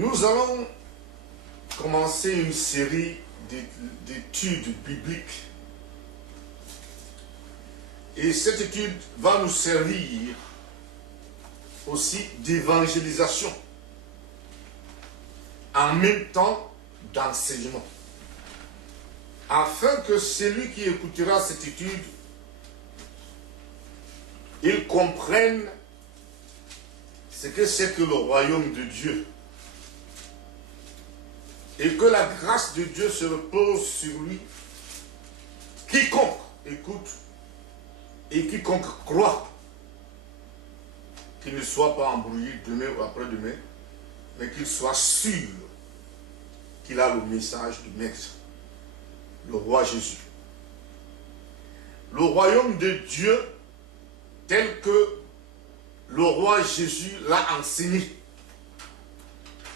Nous allons commencer une série d'études bibliques. Et cette étude va nous servir aussi d'évangélisation, en même temps d'enseignement, afin que celui qui écoutera cette étude, il comprenne ce que c'est que le royaume de Dieu, et que la grâce de Dieu se repose sur lui. Quiconque écoute et quiconque croit, qu'il ne soit pas embrouillé demain ou après-demain, mais qu'il soit sûr qu'il a le message du Maître, le roi Jésus. Le royaume de Dieu, tel que le roi Jésus l'a enseigné,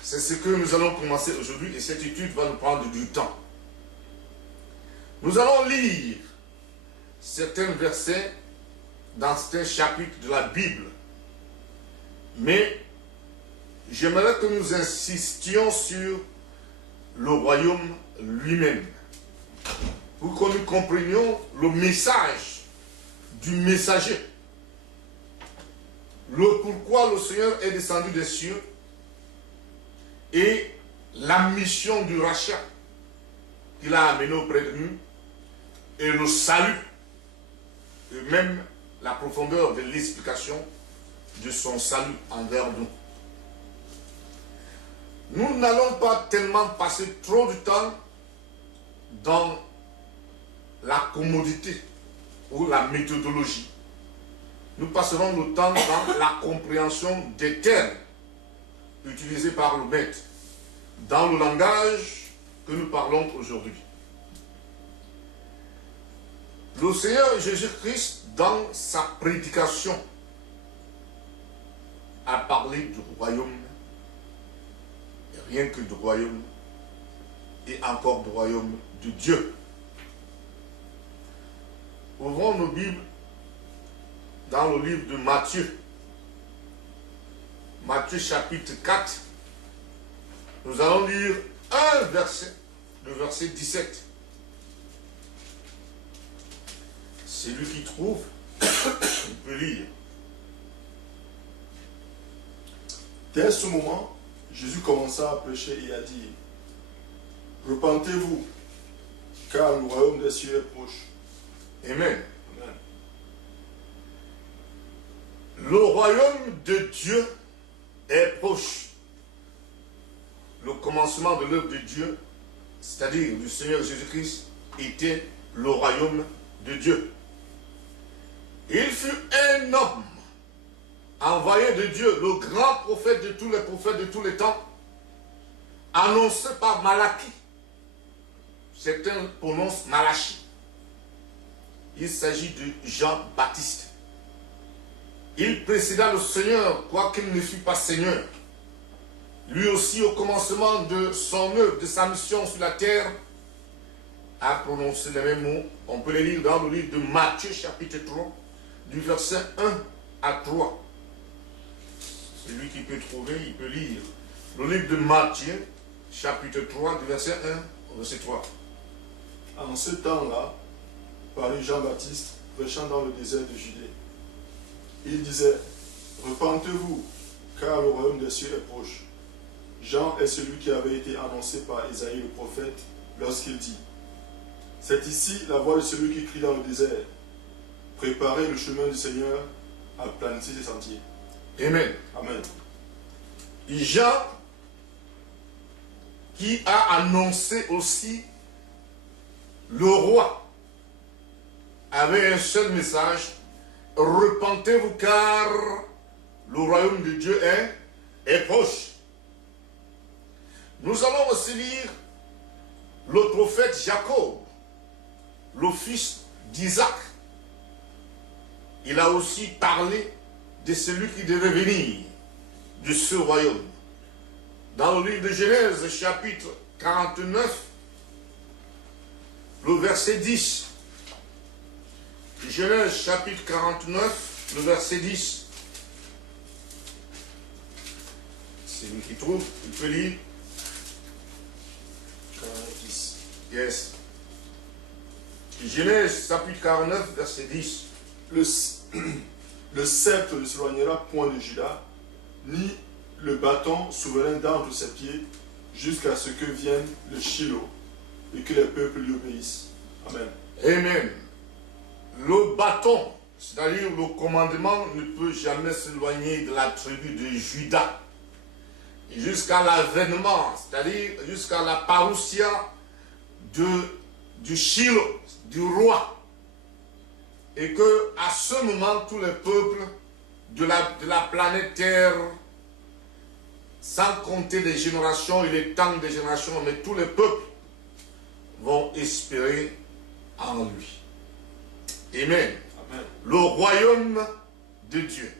c'est ce que nous allons commencer aujourd'hui, et cette étude va nous prendre du temps. Nous allons lire certains versets dans certains chapitres de la Bible, mais j'aimerais que nous insistions sur le royaume lui-même, pour que nous comprenions le message du messager, le pourquoi le Seigneur est descendu des cieux, et la mission du rachat qu'il a amené auprès de nous, et le salut, et même la profondeur de l'explication de son salut envers nous. Nous n'allons pas tellement passer trop de temps dans la commodité ou la méthodologie. Nous passerons le temps dans la compréhension des termes utilisés par le Maître dans le langage que nous parlons aujourd'hui. Le Seigneur Jésus-Christ, dans sa prédication, a parlé du royaume, et rien que du royaume, et encore du royaume de Dieu. Ouvrons nos Bibles dans le livre de Matthieu. Matthieu chapitre 4. Nous allons lire un verset, le verset 17. Celui qui trouve, il peut lire. Dès ce moment, Jésus commença à prêcher et à dire: repentez-vous, car le royaume des cieux est proche. Amen. Amen. Le royaume de Dieu est proche. Le commencement de l'œuvre de Dieu, c'est-à-dire du Seigneur Jésus-Christ, était le royaume de Dieu. Il fut un homme envoyé de Dieu, le grand prophète de tous les prophètes de tous les temps, annoncé par Malachie. Certains prononcent Malachi. Il s'agit de Jean-Baptiste. Il précéda le Seigneur, quoiqu'il ne fût pas Seigneur. Lui aussi, au commencement de son œuvre, de sa mission sur la terre, a prononcé les mêmes mots. On peut les lire dans le livre de Matthieu, chapitre 3, du verset 1 à 3. Celui qui peut trouver, il peut lire. Le livre de Matthieu, chapitre 3, du verset 1 au verset 3. En ce temps-là, parut Jean-Baptiste, prêchant dans le désert de Judée. Il disait: repentez-vous, car le royaume des cieux est proche. Jean est celui qui avait été annoncé par Isaïe le prophète lorsqu'il dit: c'est ici la voix de celui qui crie dans le désert: préparez le chemin du Seigneur, aplanissez ses sentiers. Amen. Amen. Jean, qui a annoncé aussi le roi, avait un seul message: repentez-vous, car le royaume de Dieu est proche. Nous allons aussi lire le prophète Jacob, le fils d'Isaac. Il a aussi parlé de celui qui devait venir de ce royaume. Dans le livre de Genèse, chapitre 49, le verset 10. Genèse, chapitre 49, le verset 10. Celui qui trouve, il peut lire. 10. Yes. Genèse chapitre 49, verset 10. Le sceptre ne s'éloignera point de Juda, ni le bâton souverain d'entre ses pieds, jusqu'à ce que vienne le Shiloh, et que les peuples lui obéissent. Amen. Amen. Le bâton, c'est-à-dire le commandement, ne peut jamais s'éloigner de la tribu de Juda. Jusqu'à l'avènement, c'est-à-dire jusqu'à la parousia du Shiloh, du roi. Et que à ce moment, tous les peuples de la planète Terre, sans compter les générations et les temps des générations, mais tous les peuples vont espérer en lui. Amen. Amen. Le royaume de Dieu.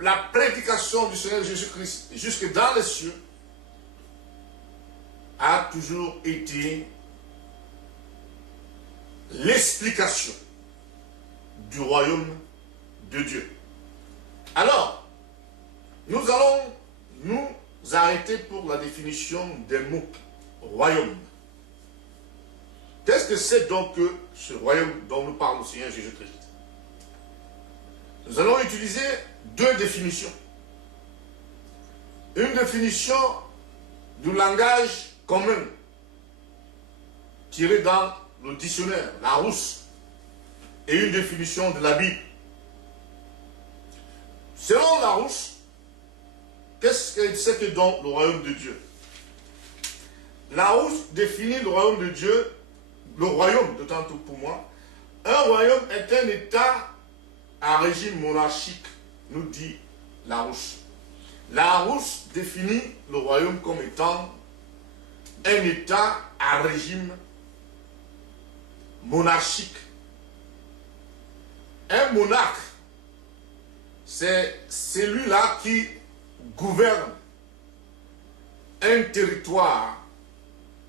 La prédication du Seigneur Jésus-Christ jusque dans les cieux a toujours été l'explication du royaume de Dieu. Alors, nous allons nous arrêter pour la définition des mots royaume. Qu'est-ce que c'est donc que ce royaume dont nous parle le Seigneur Jésus-Christ? Nous allons utiliser deux définitions. Une définition du langage commun, tirée dans le dictionnaire, Larousse, et une définition de la Bible. Selon Larousse, qu'est-ce que c'est que donc le royaume de Dieu? Larousse définit le royaume de Dieu, le royaume, d'autant tout pour moi. Un royaume est un État à régime monarchique, nous dit Larousse. Larousse définit le royaume comme étant un État à régime monarchique. Un monarque, c'est celui-là qui gouverne un territoire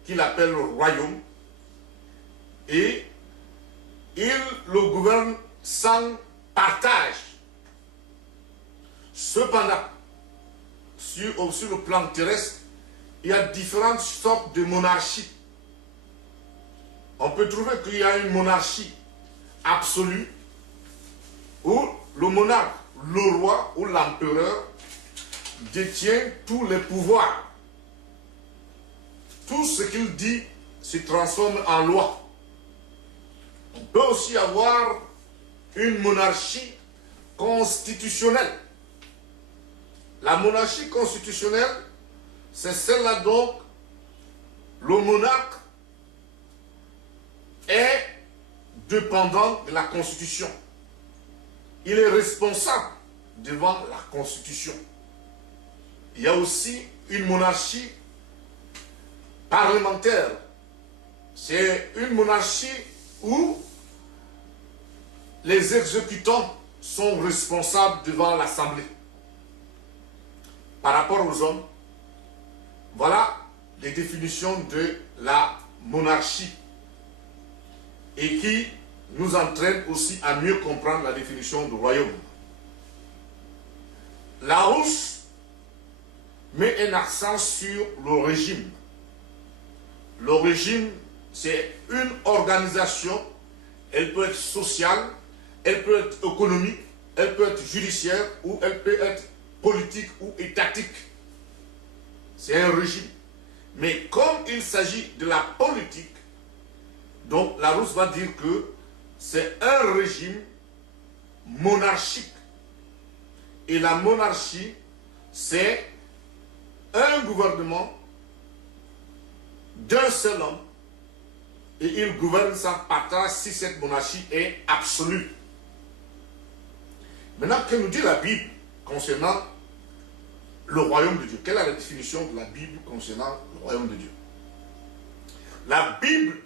qu'il appelle le royaume et il le gouverne sans partage. Cependant, sur le plan terrestre, il y a différentes sortes de monarchies. On peut trouver qu'il y a une monarchie absolue où le monarque, le roi ou l'empereur détient tous les pouvoirs. Tout ce qu'il dit se transforme en loi. On peut aussi avoir une monarchie constitutionnelle. La monarchie constitutionnelle, c'est celle-là donc, le monarque est dépendant de la Constitution. Il est responsable devant la Constitution. Il y a aussi une monarchie parlementaire. C'est une monarchie où les exécutants sont responsables devant l'Assemblée. Par rapport aux hommes, voilà les définitions de la monarchie et qui nous entraîne aussi à mieux comprendre la définition du royaume. Larousse met un accent sur le régime. Le régime, c'est une organisation, elle peut être sociale, elle peut être économique, elle peut être judiciaire ou elle peut être politique ou étatique. C'est un régime. Mais comme il s'agit de la politique, donc Larousse va dire que c'est un régime monarchique. Et la monarchie, c'est un gouvernement d'un seul homme. Et il gouverne sans partage si cette monarchie est absolue. Maintenant, que nous dit la Bible concernant le royaume de Dieu? Quelle est la définition de la Bible concernant le royaume de Dieu? La Bible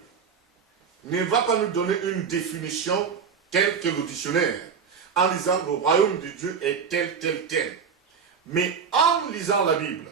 ne va pas nous donner une définition telle que le dictionnaire, en disant le royaume de Dieu est tel, tel, tel. Mais en lisant la Bible,